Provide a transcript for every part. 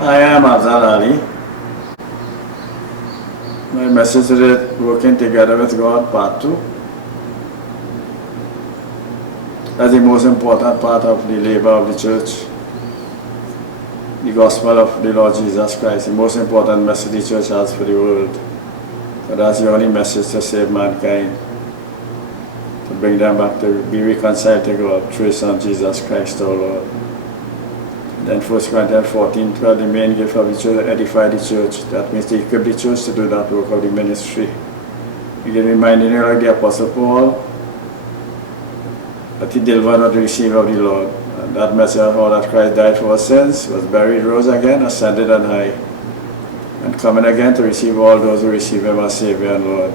I am Afzal Ali. My message is working together with God, part 2. That's the most important part of the labor of the church. The gospel of the Lord Jesus Christ, the most important message the church has for the world. So that's the only message to save mankind, to bring them back to be reconciled to God through His Son Jesus Christ our Lord. Then 1 Corinthians 14:12, the main gift of the church, edify the church. That means to equip the church to do that work of the ministry. Again, reminding you like the Apostle Paul, that he delivered what he received of the Lord. And that message of how that Christ died for our sins, was buried, rose again, ascended on high, and coming again to receive all those who receive Him as Savior and Lord.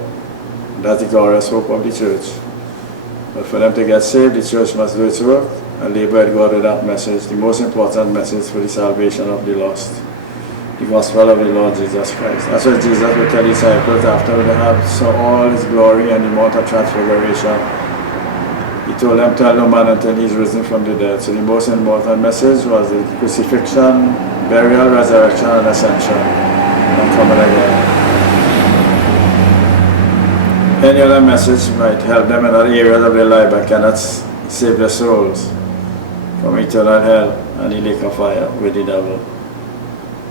And that's the glorious hope of the church. But for them to get saved, the church must do its work and labor with God with that message, the most important message for the salvation of the lost, the gospel of the Lord Jesus Christ. That's what Jesus would tell His disciples after they have saw all His glory and the Mount of Transfiguration. He told them, tell no man until He's risen from the dead. So the most important message was the crucifixion, burial, resurrection, and ascension, and coming again. Any other message might help them in other areas of their life but cannot save their souls from eternal hell and the lake of fire with the devil.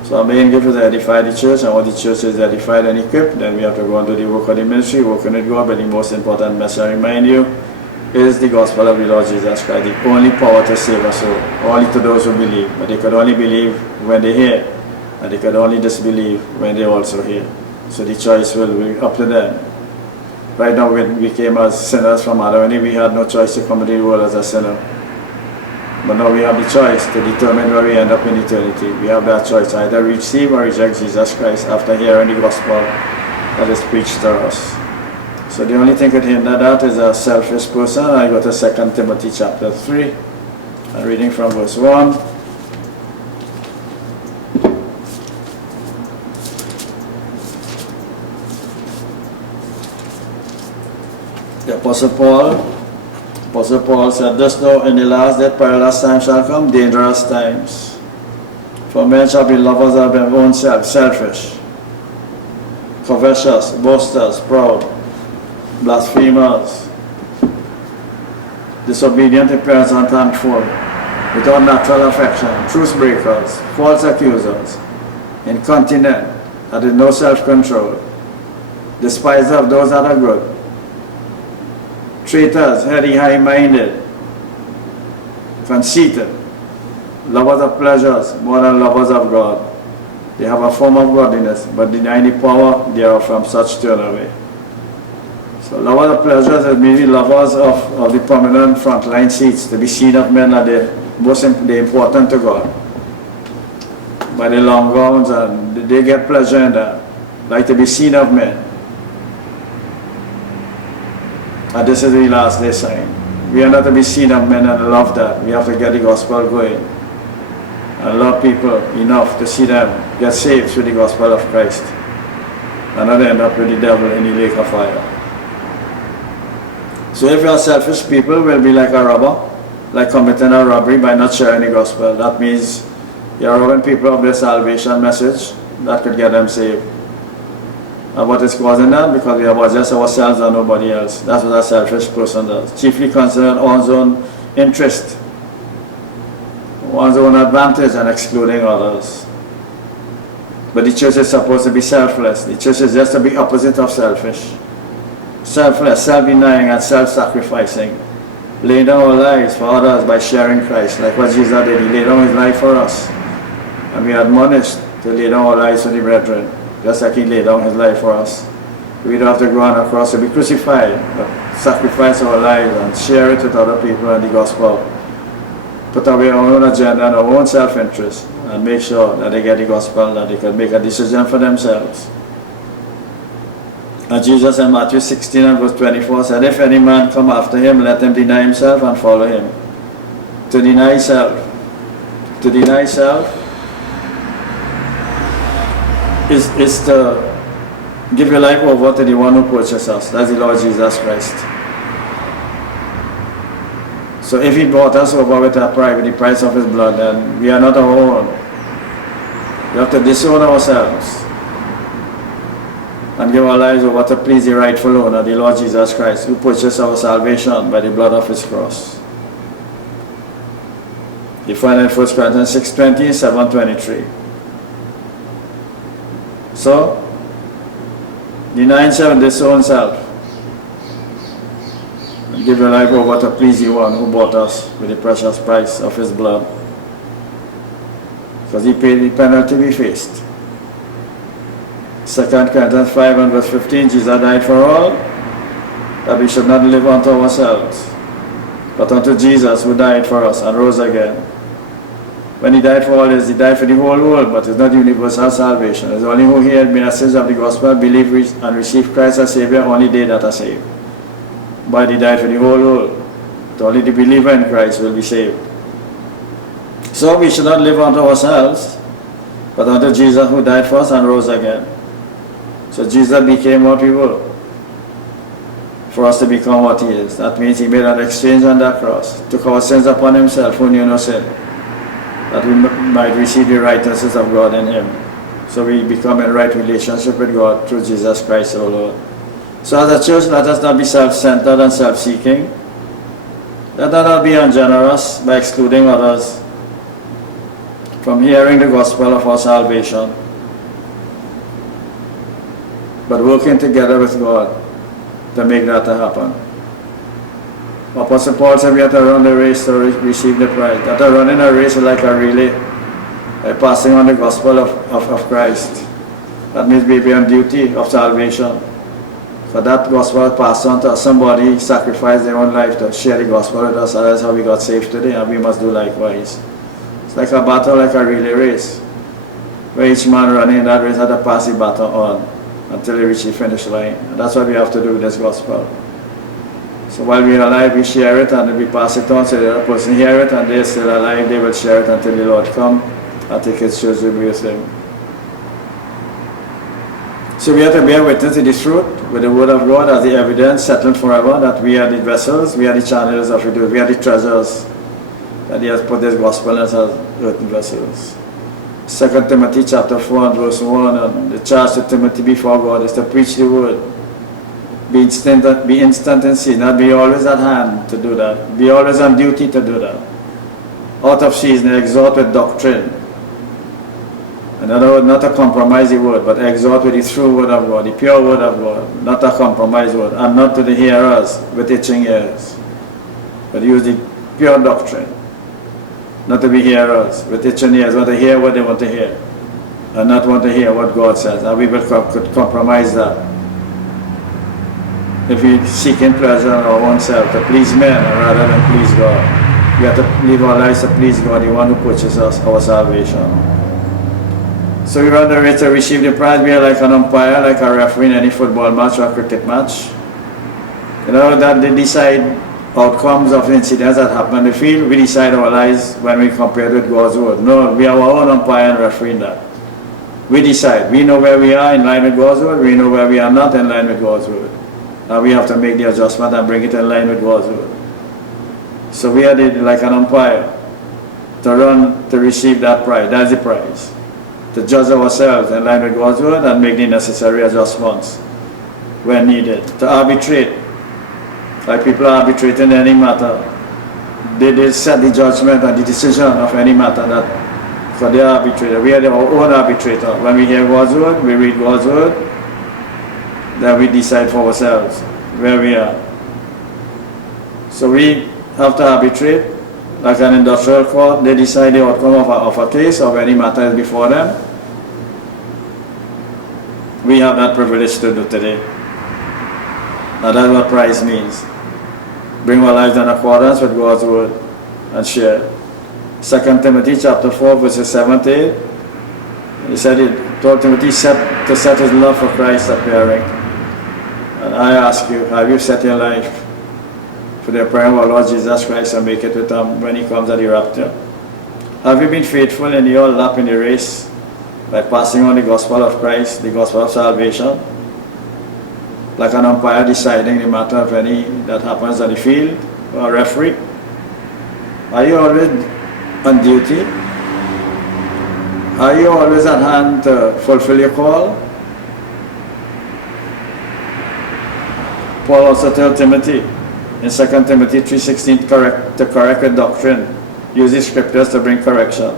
So our main gift is to edify the church, and what the church is edified and equipped, then we have to go and do the work of the ministry, working with God. But the most important message I remind you is the gospel of the Lord Jesus Christ, the only power to save us all, only to those who believe. But they could only believe when they hear, and they could only disbelieve when they also hear. So the choice will be up to them. Right now we came as sinners from Adam and Eve. We had no choice to come into the world as a sinner. But now we have the choice to determine where we end up in eternity. We have that choice, either receive or reject Jesus Christ after hearing the gospel that is preached to us. So the only thing that could hinder that is a selfish person. I go to 2 Timothy chapter 3, and reading from verse 1. The Apostle Paul said, thus now in the last day perilous times shall come, dangerous times. For men shall be lovers of their own self, selfish, covetous, boasters, proud, blasphemers, disobedient to parents, unthankful, without natural affection, truce breakers, false accusers, incontinent, that is no self-control, despisers of those that are good, traitors, heady, high-minded, conceited, lovers of pleasures more than lovers of God. They have a form of godliness, but deny the power thereof. From such turn away. So lovers of pleasures is maybe lovers of the prominent frontline seats, to be seen of men that they're important to God. By the long gowns, and they get pleasure in that, like to be seen of men. And this is the last day sign. We are not to be seen of men and love that. We have to get the gospel going and love people enough to see them get saved through the gospel of Christ, and not end up with the devil in the lake of fire. So if you are selfish people, will be like a robber, like committing a robbery by not sharing the gospel. That means you are robbing people of their salvation message that could get them saved. And what is causing that? Because we have just ourselves and nobody else. That's what a selfish person does. Chiefly considering one's own interest, one's own advantage, and excluding others. But the church is supposed to be selfless. The church is just to be opposite of selfish. Selfless, self-denying, and self-sacrificing. Laying down our lives for others by sharing Christ. Like what Jesus did. He laid down His life for us. And we are admonished to lay down our lives for the brethren, just like He laid down His life for us. We don't have to go on a cross to be crucified, but sacrifice our lives and share it with other people and the gospel. Put away our own agenda and our own self-interest, and make sure that they get the gospel, that they can make a decision for themselves. And Jesus in Matthew 16 and verse 24 said, if any man come after Him, let him deny himself and follow Him. To deny self. To deny self is to give your life over to the one who purchased us. That's the Lord Jesus Christ. So if He bought us over with the price of His blood, then we are not our own. We have to disown ourselves and give our lives over to please the rightful owner, the Lord Jesus Christ, who purchased our salvation by the blood of his cross. You find in 1 Corinthians 6:20, 7:23. So, denying self, disown self, and give your life over to please the one who bought us with the precious price of his blood. Because he paid the penalty we faced. 2 Corinthians 5 and verse 15, Jesus died for all, that we should not live unto ourselves, but unto Jesus who died for us and rose again. When he died for all, he died for the whole world, but it's not universal salvation. It's only who hear the message of the gospel, believe and receive Christ as Savior, only they that are saved. But he died for the whole world. But only the believer in Christ will be saved. So we should not live unto ourselves, but unto Jesus who died for us and rose again. So Jesus became what we were, for us to become what he is. That means he made an exchange on that cross, took our sins upon himself who knew no sin, that we might receive the righteousness of God in him. So we become in right relationship with God through Jesus Christ our Lord. So as a church, let us not be self-centered and self-seeking. Let us not be ungenerous by excluding others from hearing the gospel of our salvation, but working together with God to make that happen. Apostle Paul said we have to run the race to receive the prize. That running a race is like a relay, by passing on the gospel of Christ. That means we be on duty of salvation. For that gospel passed on to somebody, sacrificed their own life to share the gospel with us, and that's how we got saved today, and we must do likewise. It's like a battle, like a relay race, where each man running in that race had to pass the baton on until they reach the finish line. And that's what we have to do with this gospel. So while we are alive, we share it and we pass it on so the other person hear it, and they're still alive, they will share it until the Lord come and take his church to be with him. So we have to bear witness to the truth with the word of God as the evidence settled forever that we are the vessels, we are the channels of it, we are the treasures that he has put this gospel in as earthen vessels. 2 Timothy chapter 4 and verse 1, and the charge to Timothy before God is to preach the word. Be instant in season, not be always at hand to do that. Be always on duty to do that. Out of season, exhort with doctrine. In other words, not to compromise the word, but exhort with the true word of God, the pure word of God, not a compromised word, and not to the hearers with itching ears, but use the pure doctrine. Not to be hearers with itching ears, want to hear what they want to hear, and not want to hear what God says. And we could compromise that. If we seek in pleasure in our own self to please men rather than please God, we have to live our lives to please God, the one who purchased us our salvation. So we run the race to receive the prize. We are like an umpire, like a referee in any football match or cricket match. You know that they decide outcomes of incidents that happen in the field. We decide our lives when we compare it with God's word. No, we are our own umpire and referee in that. We decide. We know where we are in line with God's word. We know where we are not in line with God's word. Now we have to make the adjustment and bring it in line with God's word. So we are like an umpire to run to receive that prize. That's the prize. To judge ourselves in line with God's word and make the necessary adjustments when needed. To arbitrate, like people are arbitrating any matter. They set the judgment and the decision of any matter that for their arbitrator. We are our own arbitrator. When we hear God's word, we read God's word, then we decide for ourselves where we are. So we have to arbitrate, like an industrial court. They decide the outcome of a case or any matter is before them. We have that privilege to do today. Now that's what prize means. Bring our lives in accordance with God's word and share. 2 Timothy chapter 4 verses 7 to 8. He said it told Timothy to set his love for Christ appearing. And I ask you, have you set your life for the prayer of our Lord Jesus Christ and make it with him when he comes at the rapture? Have you been faithful in your lap in the race by passing on the gospel of Christ, the gospel of salvation? Like an umpire deciding the matter of any that happens on the field, or a referee? Are you always on duty? Are you always at hand to fulfill your call? Paul also told Timothy in 2 Timothy 3:16 to correct with doctrine, using scriptures to bring correction,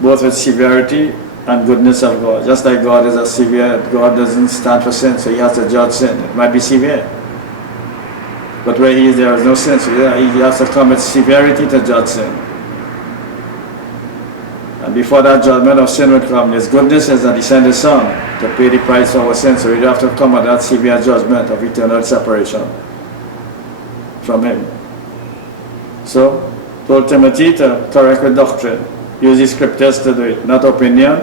both with severity and goodness of God. Just like God is a severe, God doesn't stand for sin, so he has to judge sin. It might be severe, but where he is, there is no sin, so he has to come with severity to judge sin. And before that judgment of sin would come, his goodness is that he sent his son to pay the price for our sin, so we'd have to come at that severe judgment of eternal separation from him. So, told Timothy to correct with doctrine, use the scriptures to do it, not opinion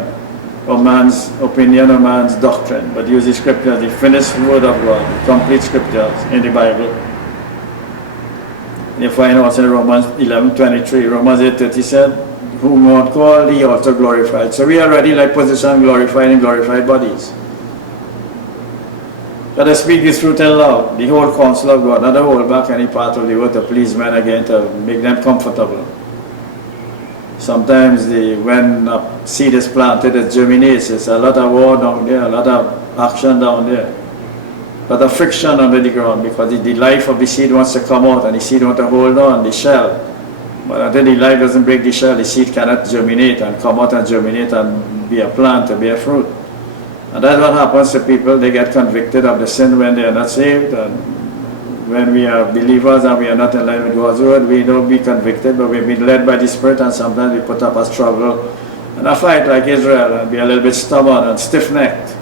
or man's doctrine, but use the scriptures, the finished word of God, the complete scriptures in the Bible. And you find also in Romans 11:23, Romans 8:30 said, whom God called, he also glorified. So we are already like position glorified in glorified bodies. Let us speak this truth in love, the whole counsel of God, not to hold back any part of the word to please men again, to make them comfortable. Sometimes when a seed is planted, it germinates. It's a lot of war down there, a lot of action down there, a lot of friction under the ground, because the life of the seed wants to come out, and the seed wants to hold on, the shell. But until the life doesn't break the shell, the seed cannot germinate and come out and germinate and be a plant, to be a fruit. And that's what happens to people. They get convicted of the sin when they are not saved. And when we are believers and we are not in line with God's word, we don't be convicted, but we've been led by the Spirit, and sometimes we put up a struggle and a fight like Israel and be a little bit stubborn and stiff-necked.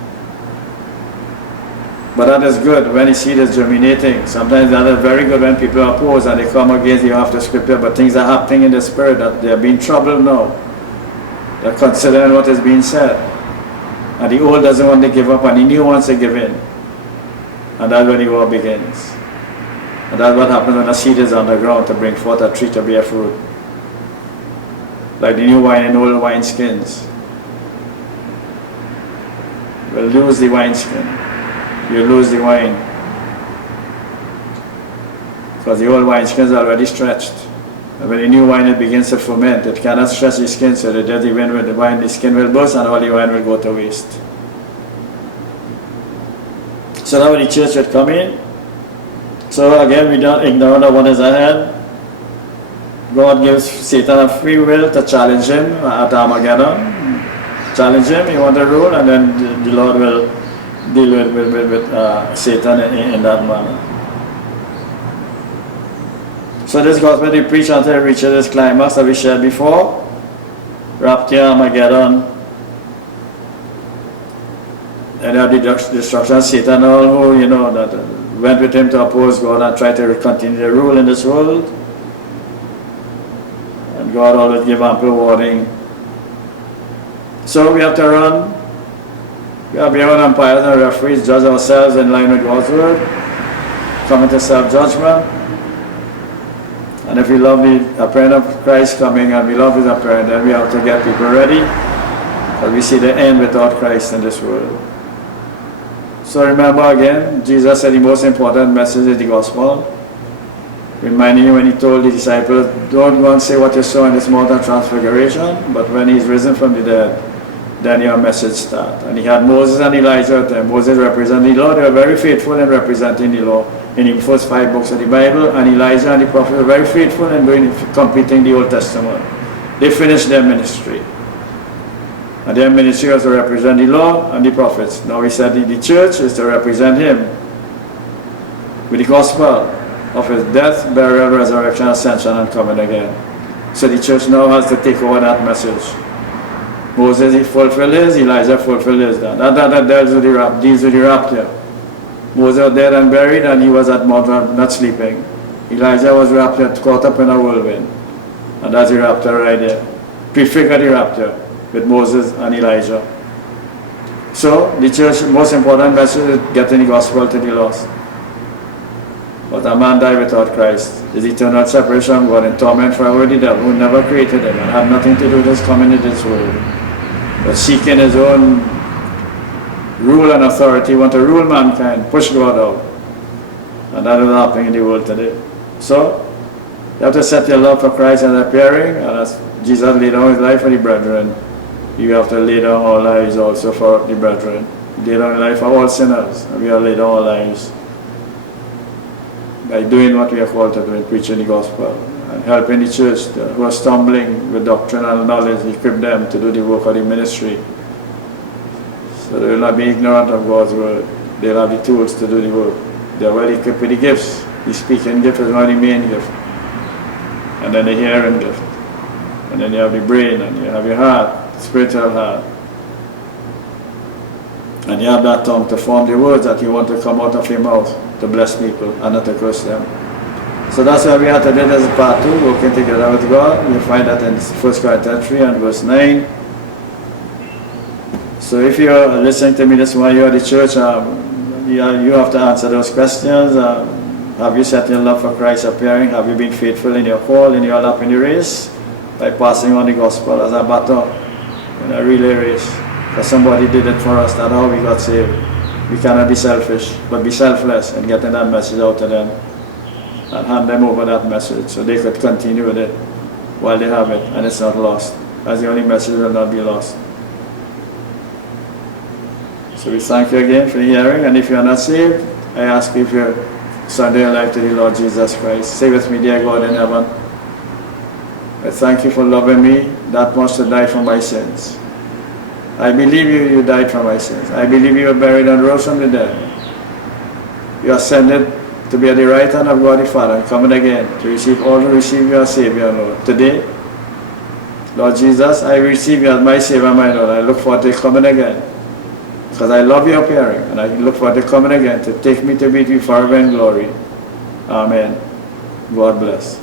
But that is good when the seed is germinating. Sometimes that is very good when people are opposed and they come against you after scripture, but things are happening in the spirit that they are being troubled now. They're considering what is being said. And the old doesn't want to give up, and the new wants to give in. And that's when the war begins. And that's what happens when a seed is on the ground to bring forth a tree to bear fruit. Like the new wine in old wine skins. We'll lose the wine skin. You lose the wine. Because the old wine skins are already stretched. And when the new wine it begins to ferment, it cannot stretch the skin, so the dirty wind with the wine, the skin will burst and all the wine will go to waste. So now when the church would come in, so again we don't ignore what is ahead. God gives Satan a free will to challenge him at Armageddon. Challenge him, he wants to rule, and then the Lord will deal with Satan in that manner. So this gospel we preach until it reaches its climax that we shared before. Rapture, Armageddon, and the destruction of Satan, all who, that went with him to oppose God and try to continue to rule in this world. And God always give ample warning. So we have to run. We have our own umpires and referees, judge ourselves in line with God's word, come into self-judgment. And if we love the appearing of Christ coming and we love his appearing, then we have to get people ready, because we see the end without Christ in this world. So remember again, Jesus said the most important message is the gospel. Reminding you when he told the disciples, don't go and say what you saw in this Mount of Transfiguration, but when he's risen from the dead, then your message starts. And he had Moses and Elijah at them. Moses represented the law. They were very faithful in representing the law in the first 5 books of the Bible, and Elijah and the prophets were very faithful in completing the Old Testament. They finished their ministry. And their ministry was to represent the law and the prophets. Now he said the church is to represent him with the gospel of his death, burial, resurrection, ascension, and coming again. So the church now has to take over that message. Moses, he fulfilled his, Elijah fulfilled his. That deals with the rapture. Moses was dead and buried, and he was at Mount, not sleeping. Elijah was raptured, caught up in a whirlwind. And that's the rapture right there. Prefigure the rapture with Moses and Elijah. So the church's most important message is getting the gospel to the lost. But a man died without Christ. His eternal separation from God in torment forever with the devil, who never created him and had nothing to do with his coming into this world. But seeking his own rule and authority, want to rule mankind, push God out. And that is happening in the world today. So, you have to set your love for Christ and appearing, and as Jesus laid down his life for the brethren, you have to lay down our lives also for the brethren. Lay down life for all sinners. And we have laid down our lives by doing what we are called to do in preaching the gospel and helping the church who are stumbling with doctrinal knowledge, equip them to do the work of the ministry. So they will not be ignorant of God's word. They'll have the tools to do the work. They're well equipped with the gifts. The speaking gift is one of the main gifts. And then the hearing gift. And then you have the brain and you have your heart, spiritual heart. And you have that tongue to form the words that you want to come out of your mouth to bless people and not to curse them. So that's why we are today. This is part 2, working together with God. You find that in 1 Corinthians 3 and verse 9. So if you're listening to me this morning, you're at the church, you have to answer those questions. Have you set your love for Christ appearing? Have you been faithful in your call, in your lap in the race? By passing on the gospel as a baton in a relay race. Because somebody did it for us, that's how we got saved. We cannot be selfish, but be selfless in getting that message out to them. And hand them over that message so they could continue with it while they have it and it's not lost. As the only message will not be lost. So we thank you again for the hearing, and if you are not saved, I ask you if you surrender your life to the Lord Jesus Christ. Say with me, dear God in heaven, I thank you for loving me that much to die for my sins. I believe you died for my sins. I believe you were buried and rose from the dead. You ascended to be at the right hand of God the Father and coming again to receive all who receive you as Savior and Lord. Today, Lord Jesus, I receive you as my Savior and my Lord. I look forward to coming again because I love your appearing and I look forward to coming again to take me to be with you forever in glory. Amen. God bless.